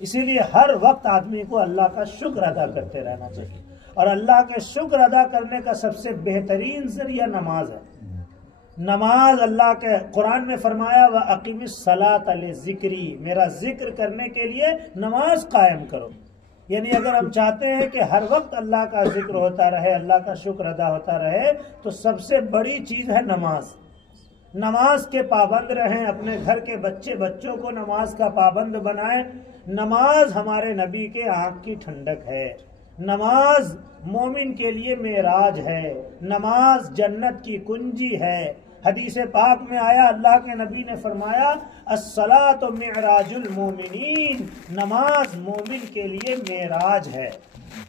اسی لیے ہر وقت آدمی کو اللہ کا شکر ادا کرتے رہنا چاہیے، اور اللہ کے شکر ادا کرنے کا سب سے بہترین ذریعہ نماز ہے۔ نماز اللہ کے قرآن میں فرمایا وَأَقِمِ الصَّلَاةَ لِذِكْرِي، میرا ذکر کرنے کے لیے نماز قائم کرو۔ یعنی اگر ہم چاہتے ہیں کہ ہر وقت اللہ کا ذکر ہوتا رہے، اللہ کا شکر ادا ہوتا رہے، تو سب سے بڑی چیز ہے نماز۔ نماز کے پابند رہیں، اپنے گھر کے بچوں کو نماز کا پابند بنائیں۔ نماز ہمارے نبی کے آنکھ کی ٹھنڈک ہے، نماز مومن کے لیے معراج ہے، نماز جنت کی کنجی ہے۔ حدیث پاک میں آیا، اللہ کے نبی نے فرمایا الصلاۃ معراج المومنین، نماز مومن کے لیے معراج ہے۔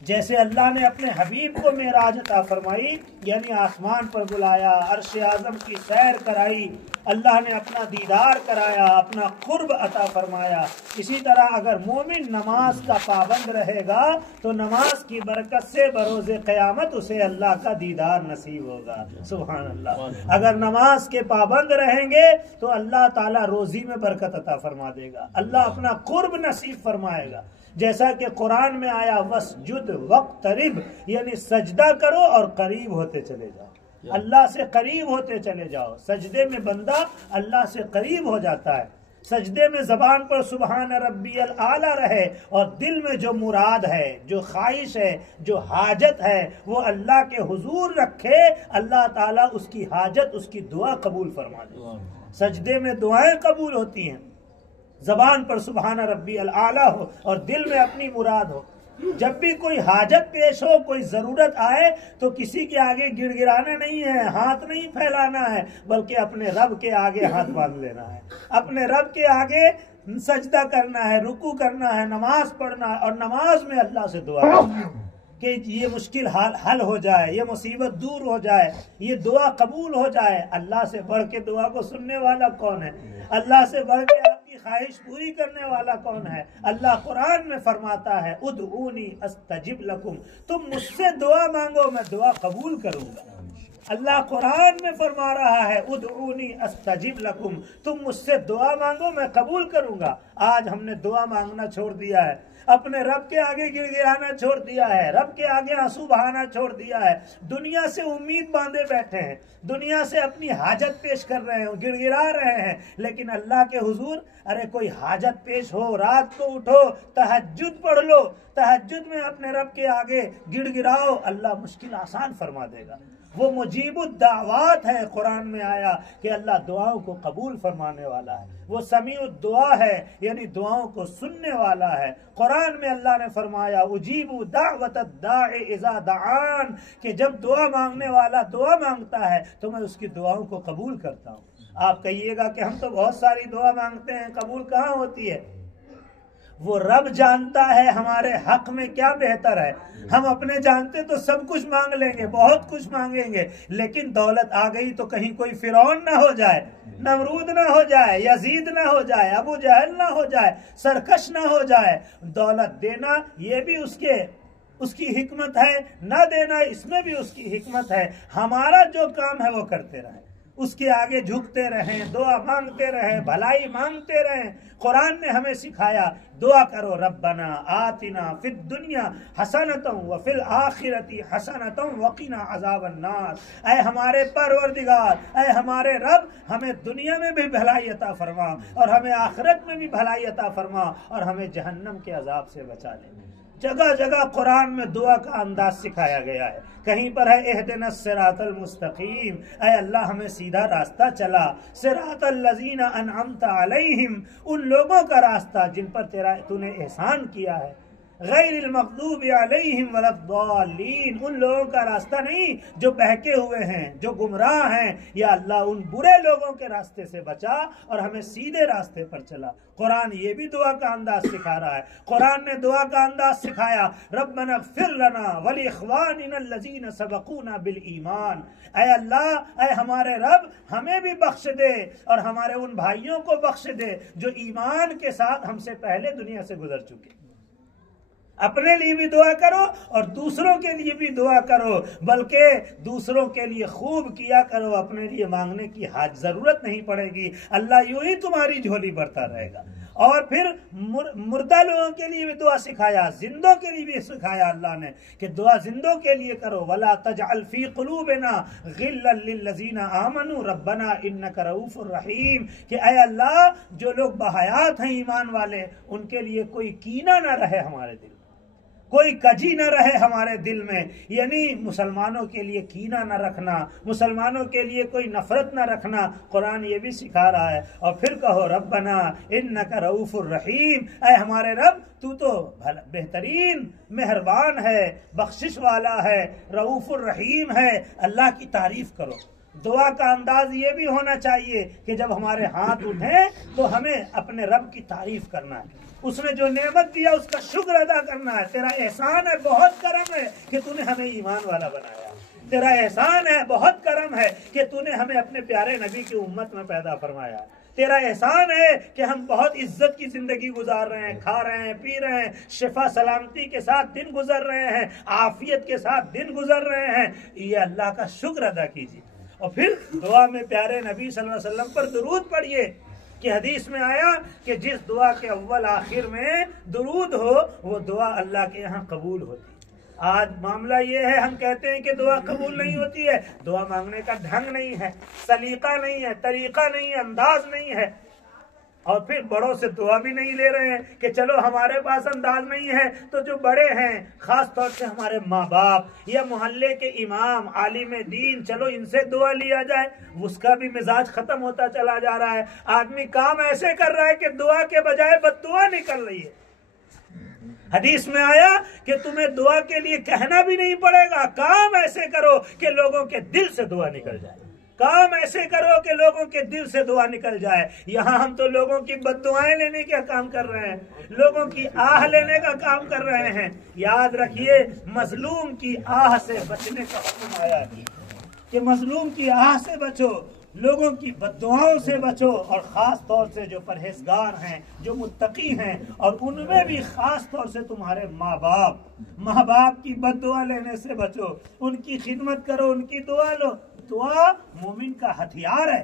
جیسے اللہ نے اپنے حبیب کو معراج عطا فرمائی، یعنی آسمان پر بلایا، عرش اعظم کی سیر کرائی، اللہ نے اپنا دیدار کرایا، اپنا قرب عطا فرمایا، اسی طرح اگر مومن نماز کا پابند رہے گا تو نماز کی برکت سے بروز قیامت اسے اللہ کا دیدار نصیب ہوگا۔ سبحان اللہ۔ اگر نماز کے پابند رہیں گے تو اللہ تعالیٰ روزی میں برکت عطا فرما دے گا، اللہ اپنا قرب نصیب فرمائے گا۔ جیسا کہ قرآن میں آیا وَاسْجُدْ وَاقْتَرِبْ، یعنی سجدہ کرو اور قریب ہوتے چلے جاؤ، اللہ سے قریب ہوتے چلے جاؤ۔ سجدے میں بندہ اللہ سے قریب ہو جاتا ہے، سجدے میں زبان پر سبحان ربی الاعلیٰ رہے اور دل میں جو مراد ہے، جو خواہش ہے، جو حاجت ہے، وہ اللہ کے حضور رکھے، اللہ تعالیٰ اس کی حاجت، اس کی دعا قبول فرما دے۔ سجدے میں دعائیں قبول ہوتی ہیں، زبان پر سبحان ربی الاعلیٰ ہو اور دل میں اپنی مراد ہو۔ جب بھی کوئی حاجت پیش ہو، کوئی ضرورت آئے، تو کسی کے آگے گڑ گڑانا نہیں ہے، ہاتھ نہیں پھیلانا ہے، بلکہ اپنے رب کے آگے ہاتھ باندھ لینا ہے، اپنے رب کے آگے سجدہ کرنا ہے، رکوع کرنا ہے، نماز پڑھنا ہے، اور نماز میں اللہ سے دعا کرنا ہے کہ یہ مشکل حل ہو جائے، یہ مصیبت دور ہو جائے، یہ دعا قبول ہو جائے۔ اللہ سے بڑھ کے دعا کو سننے والا کون ہے؟ اللہ سے بڑھ کے آپ کی خواہش پوری کرنے والا کون ہے؟ اللہ قرآن میں فرماتا ہے ادعونی استجب لکم، تم مجھ سے دعا مانگو میں دعا قبول کروں گا۔ اللہ قرآن میں فرما رہا ہے ادعونی استجب لکم، تم مجھ سے دعا مانگو میں قبول کروں گا۔ آج ہم نے دعا مانگنا چھوڑ دیا ہے، اپنے رب کے آگے گڑ گڑانا چھوڑ دیا ہے، رب کے آگے آنسو بہانا چھوڑ دیا ہے، دنیا سے امید باندھے بیٹھے ہیں، دنیا سے اپنی حاجت پیش کر رہے ہیں، گڑ گڑا رہے ہیں، لیکن اللہ کے حضور ارے کوئی حاجت پیش ہو، رات کو اٹھو، تہجد پڑھ لو، تہجد میں اپنے رب کے آگے گڑ گڑاؤ، اللہ مشکل آسان فرما دے گا۔ وہ مجیب الدعوات ہے، قرآن میں آیا کہ اللہ دعاؤں کو قبول فرمانے والا ہے، وہ سمیع الدعا ہے، یعنی دعاؤں کو سننے والا ہے۔ قرآن میں اللہ نے فرمایا اجیب دعوت الداع اذا دعان، کہ جب دعا مانگنے والا دعا مانگتا ہے تو میں اس کی دعاؤں کو قبول کرتا ہوں۔ آپ کہیے گا کہ ہم تو بہت ساری دعا مانگتے ہیں، قبول کہاں ہوتی ہے؟ وہ رب جانتا ہے ہمارے حق میں کیا بہتر ہے۔ ہم اپنے جانتے تو سب کچھ مانگ لیں گے، بہت کچھ مانگیں گے، لیکن دولت آ گئی تو کہیں کوئی فرعون نہ ہو جائے، نمرود نہ ہو جائے، یزید نہ ہو جائے، ابو جہل نہ ہو جائے، سرکش نہ ہو جائے۔ دولت دینا یہ بھی اس کی حکمت ہے، نہ دینا اس میں بھی اس کی حکمت ہے۔ ہمارا جو کام ہے وہ کرتے رہیں، اس کے آگے جھکتے رہیں، دعا مانگتے رہیں، بھلائی مانگتے رہیں۔ قرآن نے ہمیں سکھایا دعا کرو ربنا آتنا فی الدنیا حسنۃ وفی الآخرۃ حسنۃ وقنا عذاب النار، اے ہمارے پروردگار، اے ہمارے رب، ہمیں دنیا میں بھی بھلائی عطا فرما اور ہمیں آخرت میں بھی بھلائی عطا فرما اور ہمیں جہنم کے عذاب سے بچا لے۔ جگہ جگہ قرآن میں دعا کا انداز سکھایا گیا ہے۔ کہیں پر ہے اہدنا الصراط المستقیم، اے اللہ ہمیں سیدھا راستہ چلا، صراط الذین انعمت علیہم، ان لوگوں کا راستہ جن پر تو نے احسان کیا ہے، غیر المغضوب علیہم ولا الضالین، ان لوگوں کا راستہ نہیں جو بہکے ہوئے ہیں، جو گمراہ ہیں، یا اللہ ان برے لوگوں کے راستے سے بچا اور ہمیں سیدھے راستے پر چلا۔ قرآن یہ بھی دعا کا انداز سکھا رہا ہے۔ قرآن نے دعا کا انداز سکھایا ربنا اغفر لنا ولاخواننا الذین سبقونا بالایمان، اے اللہ، اے ہمارے رب، ہمیں بھی بخش دے اور ہمارے ان بھائیوں کو بخش دے جو ایمان کے ساتھ ہم سے پہلے دنیا سے گزر چکے۔ اپنے لیے بھی دعا کرو اور دوسروں کے لیے بھی دعا کرو، بلکہ دوسروں کے لیے خوب کیا کرو، اپنے لیے مانگنے کی ضرورت نہیں پڑے گی، اللہ یوں ہی تمہاری جھولی بھرتا رہے گا۔ اور پھر مردہ لوگوں کے لیے بھی دعا سکھایا، زندوں کے لیے بھی سکھایا اللہ نے کہ دعا زندوں کے لیے کرو، وَلَا تَجْعَلْ فِي قُلُوبِنَا غِلًّا لِلَّذِينَ آمَنُوا رَبَّنَا إِنَّكَ رَءُوفٌ رَحِيمٌ، کہ اے اللہ جو لوگ بحیات ہیں ایمان والے ان کے لیے کوئی کینہ نہ رہے ہمارے دل میں، کوئی کجی نہ رہے ہمارے دل میں، یعنی مسلمانوں کے لیے کینہ نہ رکھنا، مسلمانوں کے لیے کوئی نفرت نہ رکھنا، قرآن یہ بھی سکھا رہا ہے۔ اور پھر کہو ربنا انک رؤوف الرحیم، اے ہمارے رب تو تو بہترین مہربان ہے، بخشش والا ہے، رؤوف الرحیم ہے، اللہ کی تعریف کرو۔ دعا کا انداز یہ بھی ہونا چاہیے کہ جب ہمارے ہاتھ اٹھیں تو ہمیں اپنے رب کی تعریف کرنا ہے، اس نے جو نعمت دیا اس کا شکر ادا کرنا ہے۔ تیرا احسان ہے، بہت کرم ہے کہ تو نے ہمیں ایمان والا بنایا، تیرا احسان ہے، بہت کرم ہے کہ تو نے ہمیں اپنے پیارے نبی کی امت میں پیدا فرمایا، تیرا احسان ہے کہ ہم بہت عزت کی زندگی گزار رہے ہیں، کھا رہے ہیں، پی رہے ہیں، شفا سلامتی کے ساتھ دن گزر رہے ہیں، عافیت کے ساتھ دن گزر رہے ہیں، یہ اللہ کا شکر ادا کیجیے۔ اور پھر دعا میں پیارے نبی صلی اللہ علیہ وسلم پر درود پڑھیے، کہ حدیث میں آیا کہ جس دعا کے اول آخر میں درود ہو وہ دعا اللہ کے یہاں قبول ہوتی ہے۔ آج معاملہ یہ ہے، ہم کہتے ہیں کہ دعا قبول نہیں ہوتی ہے، دعا مانگنے کا ڈھنگ نہیں ہے، سلیقہ نہیں ہے، طریقہ نہیں ہے، انداز نہیں ہے، اور پھر بڑوں سے دعا بھی نہیں لے رہے ہیں کہ چلو ہمارے پاس انداز نہیں ہے تو جو بڑے ہیں، خاص طور سے ہمارے ماں باپ یا محلے کے امام عالم دین، چلو ان سے دعا لیا جائے، اس کا بھی مزاج ختم ہوتا چلا جا رہا ہے۔ آدمی کام ایسے کر رہا ہے کہ دعا کے بجائے بد دعا نکل رہی ہے۔ حدیث میں آیا کہ تمہیں دعا کے لیے کہنا بھی نہیں پڑے گا، کام ایسے کرو کہ لوگوں کے دل سے دعا نکل جائے، کام ایسے کرو کہ لوگوں کے دل سے دعا نکل جائے۔ یہاں ہم تو لوگوں کی بد دعائیں لینے کا کام کر رہے ہیں، لوگوں کی آہ لینے کا کام کر رہے ہیں۔ یاد رکھیے مظلوم کی آہ سے بچنے کا حکم آیا ہے کہ مظلوم کی آہ سے بچو، لوگوں کی بد دعاؤں سے بچو، اور خاص طور سے جو پرہیزگار ہیں، جو متقی ہیں، اور ان میں بھی خاص طور سے تمہارے ماں باپ کی بد دعا لینے سے بچو، ان کی خدمت کرو، ان کی دعا لو۔ دعا مومن کا ہتھیار ہے،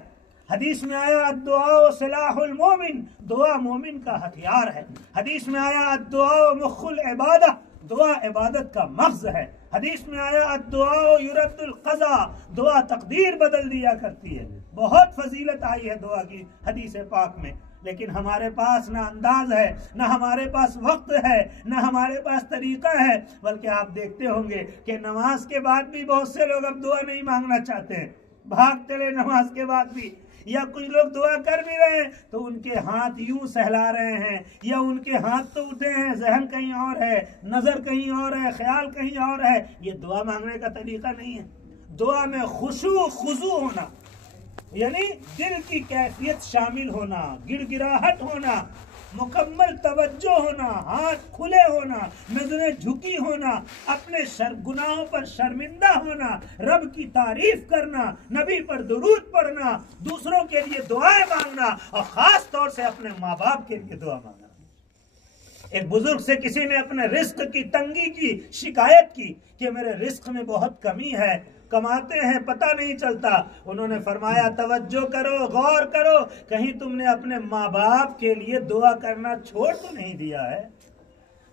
حدیث میں آیا الدعاء سلاح المومن، دعا مومن کا ہتھیار ہے۔ حدیث میں آیا الدعاء مخ العبادہ، دعا عبادت کا مغز ہے۔ حدیث میں آیا الدعاء یرد القضاء، دعا تقدیر بدل دیا کرتی ہے۔ بہت فضیلت آئی ہے دعا کی حدیث پاک میں، لیکن ہمارے پاس نہ انداز ہے، نہ ہمارے پاس وقت ہے، نہ ہمارے پاس طریقہ ہے، بلکہ آپ دیکھتے ہوں گے کہ نماز کے بعد بھی بہت سے لوگ اب دعا نہیں مانگنا چاہتے ہیں، بھاگ چلے نماز کے بعد بھی، یا کچھ لوگ دعا کر بھی رہے ہیں تو ان کے ہاتھ یوں سہلا رہے ہیں، یا ان کے ہاتھ تو اٹھے ہیں، ذہن کہیں اور ہے، نظر کہیں اور ہے، خیال کہیں اور ہے۔ یہ دعا مانگنے کا طریقہ نہیں ہے۔ دعا میں خشوع خضوع ہونا، یعنی دل کی کیفیت شامل ہونا، گڑ گڑاہٹ ہونا، مکمل توجہ ہونا، ہاتھ کھلے ہونا، نظریں جھکی ہونا، اپنے گناہوں پر شرمندہ ہونا، رب کی تعریف کرنا، نبی پر درود پڑھنا، دوسروں کے لیے دعائیں مانگنا، اور خاص طور سے اپنے ماں باپ کے لیے دعا مانگنا۔ ایک بزرگ سے کسی نے اپنے رزق کی تنگی کی شکایت کی کہ میرے رزق میں بہت کمی ہے، کماتے ہیں پتہ نہیں چلتا۔ انہوں نے فرمایا توجہ کرو، غور کرو، کہیں تم نے اپنے ماں باپ کے لیے دعا کرنا چھوڑ تو نہیں دیا ہے؟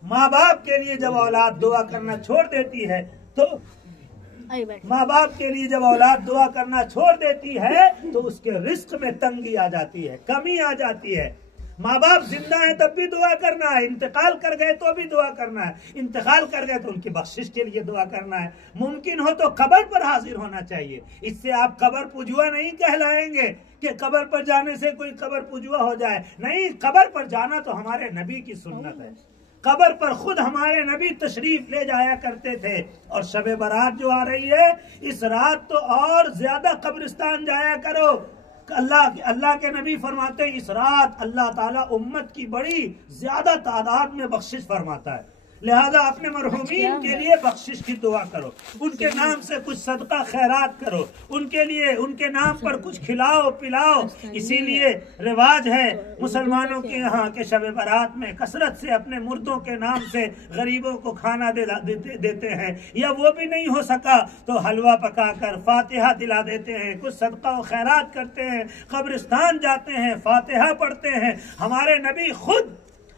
ماں باپ کے لیے جب اولاد دعا کرنا چھوڑ دیتی ہے تو ماں باپ کے لیے جب اولاد دعا کرنا چھوڑ دیتی ہے تو اس کے رزق میں تنگی آ جاتی ہے، کمی آ جاتی ہے۔ ماں باپ زندہ ہیں تب بھی دعا کرنا ہے، انتقال کر گئے تو بھی دعا کرنا ہے، انتقال کر گئے تو ان کی بخشش کے لیے دعا کرنا ہے۔ ممکن ہو تو قبر پر حاضر ہونا چاہیے، اس سے آپ قبر پجوا نہیں کہلائیں گے کہ قبر پر جانے سے کوئی قبر پجوا ہو جائے، نہیں، قبر پر جانا تو ہمارے نبی کی سنت ہے۔ قبر پر خود ہمارے نبی تشریف لے جایا کرتے تھے، اور شب برات جو آ رہی ہے اس رات تو اور زیادہ قبرستان جایا کرو۔ اللہ کے نبی فرماتے ہیں اس رات اللہ تعالیٰ امت کی بڑی زیادہ تعداد میں بخشش فرماتا ہے۔ لہذا اپنے مرحومین کے لیے بخشش کی دعا کرو، ان کے نام سے کچھ صدقہ خیرات کرو، ان کے لیے ان کے نام پر کچھ کھلاؤ پلاؤ۔ اسی لیے رواج ہے مسلمانوں کے یہاں کہ شب برات میں کثرت سے اپنے مردوں کے نام سے غریبوں کو کھانا دیتے ہیں، یا وہ بھی نہیں ہو سکا تو حلوہ پکا کر فاتحہ دلا دیتے ہیں، کچھ صدقہ و خیرات کرتے ہیں، قبرستان جاتے ہیں، فاتحہ پڑھتے ہیں۔ ہمارے نبی خود،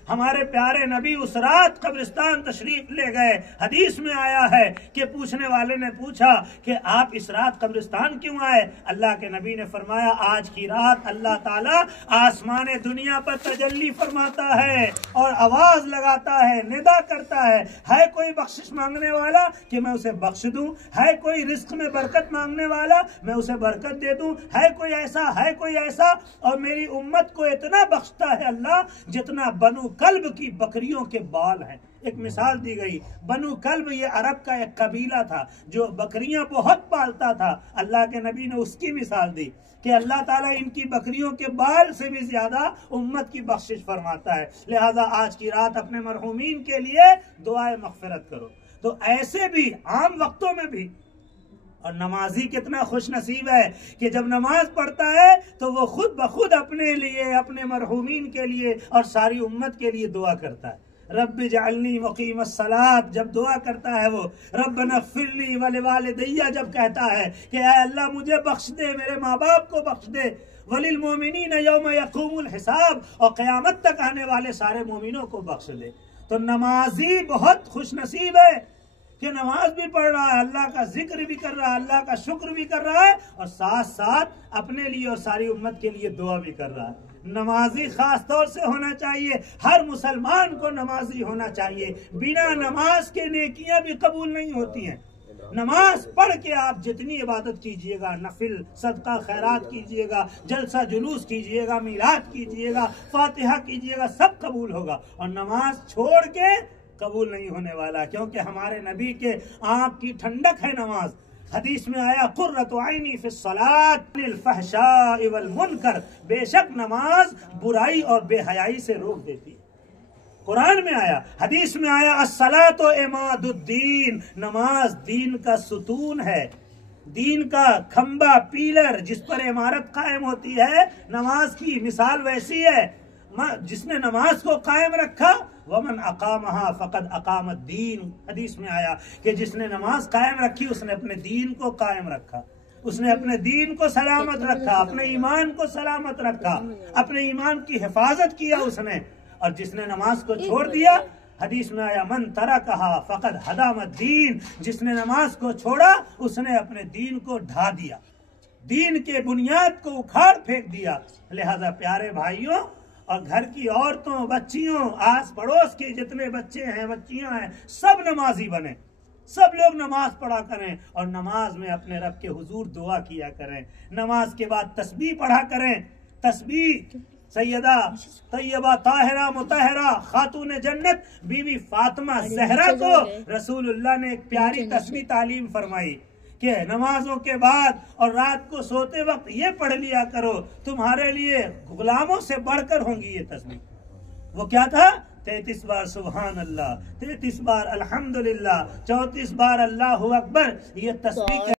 ہمارے پیارے نبی اس رات قبرستان تشریف لے گئے۔ حدیث میں آیا ہے کہ پوچھنے والے نے پوچھا کہ آپ اس رات قبرستان کیوں آئے؟ اللہ کے نبی نے فرمایا آج کی رات اللہ تعالیٰ آسمان دنیا پر تجلی فرماتا ہے اور آواز لگاتا ہے، ندا کرتا ہے کوئی بخشش مانگنے والا کہ میں اسے بخش دوں، ہے کوئی رزق میں برکت مانگنے والا میں اسے برکت دے دوں، ہے کوئی ایسا، اور میری امت کو اتنا بخشتا ہے اللہ جتنا بنو کلب کی بکریوں کے بال ہیں۔ ایک مثال دی گئی، بنو کلب یہ عرب کا ایک قبیلہ تھا جو بکریاں بہت پالتا تھا۔ اللہ کے نبی نے اس کی مثال دی کہ اللہ تعالیٰ ان کی بکریوں کے بال سے بھی زیادہ امت کی بخشش فرماتا ہے۔ لہذا آج کی رات اپنے مرحومین کے لیے دعائے مغفرت کرو۔ تو ایسے بھی عام وقتوں میں بھی، اور نمازی کتنا خوش نصیب ہے کہ جب نماز پڑھتا ہے تو وہ خود بخود اپنے لیے، اپنے مرحومین کے لیے اور ساری امت کے لیے دعا کرتا ہے۔ رب اجعلنی مقیم الصلاۃ جب دعا کرتا ہے وہ، ربنا اغفر لی ولوالدی جب کہتا ہے کہ اے اللہ مجھے بخش دے، میرے ماں باپ کو بخش دے، وللمؤمنین یوم یقوم الحساب اور قیامت تک آنے والے سارے مومنوں کو بخش دے۔ تو نمازی بہت خوش نصیب ہے کہ نماز بھی پڑھ رہا ہے، اللہ کا ذکر بھی کر رہا ہے، اللہ کا شکر بھی کر رہا ہے، اور ساتھ ساتھ اپنے لیے اور ساری امت کے لیے دعا بھی کر رہا ہے۔ نمازی خاص طور سے ہونا چاہیے، ہر مسلمان کو نمازی ہونا چاہیے۔ بنا نماز کے نیکیاں بھی قبول نہیں ہوتی ہیں۔ نماز پڑھ کے آپ جتنی عبادت کیجئے گا، نفل صدقہ خیرات کیجئے گا، جلسہ جلوس کیجئے گا، میلاد کیجئے گا، فاتحہ کیجئے گا، سب قبول ہوگا۔ اور نماز چھوڑ کے قبول نہیں ہونے والا، کیونکہ ہمارے نبی کے آنکھ کی ٹھنڈک ہے نماز۔ حدیث میں آیا قرۃ عینی فی الصلاۃ للفحشاء والمنکر، بے شک نماز برائی اور بے حیائی سے روک دیتی ہے۔ قرآن میں آیا، حدیث میں آیا الصلاۃ عماد الدین، نماز دین کا ستون ہے، دین کا کھمبا، پیلر جس پر عمارت قائم ہوتی ہے۔ نماز کی مثال ویسی ہے، جس نے نماز کو قائم رکھا ومن اقامہا فقد اقام الدین، حدیث میں آیا کہ جس نے نماز قائم رکھی اس نے اپنے دین کو قائم رکھا، اس نے اپنے دین کو سلامت رکھا، اپنے ایمان کو سلامت رکھا، اپنے ایمان کی حفاظت کیا اس نے۔ اور جس نے نماز کو چھوڑ دیا، حدیث میں آیا من ترکہا فقد ہدم الدین، جس نے نماز کو چھوڑا اس نے اپنے دین کو ڈھا دیا، دین کے بنیاد کو اکھاڑ پھینک دیا۔ لہذا پیارے بھائیوں اور گھر کی عورتوں، بچیوں، آس پڑوس کے جتنے بچے ہیں بچیاں ہیں، سب نمازی بنیں، سب لوگ نماز پڑھا کریں اور نماز میں اپنے رب کے حضور دعا کیا کریں۔ نماز کے بعد تسبیح پڑھا کریں، تسبیح سیدہ طیبہ طاہرہ مطہرہ خاتون جنت بی بی فاطمہ زہرا کو رسول اللہ نے ایک پیاری تسبیح تعلیم فرمائی کہ نمازوں کے بعد اور رات کو سوتے وقت یہ پڑھ لیا کرو، تمہارے لیے غلاموں سے بڑھ کر ہوں گی یہ تسبیح۔ وہ کیا تھا؟ 33 بار سبحان اللہ، 33 بار الحمدللہ، 34 بار اللہ اکبر۔ یہ تسبیح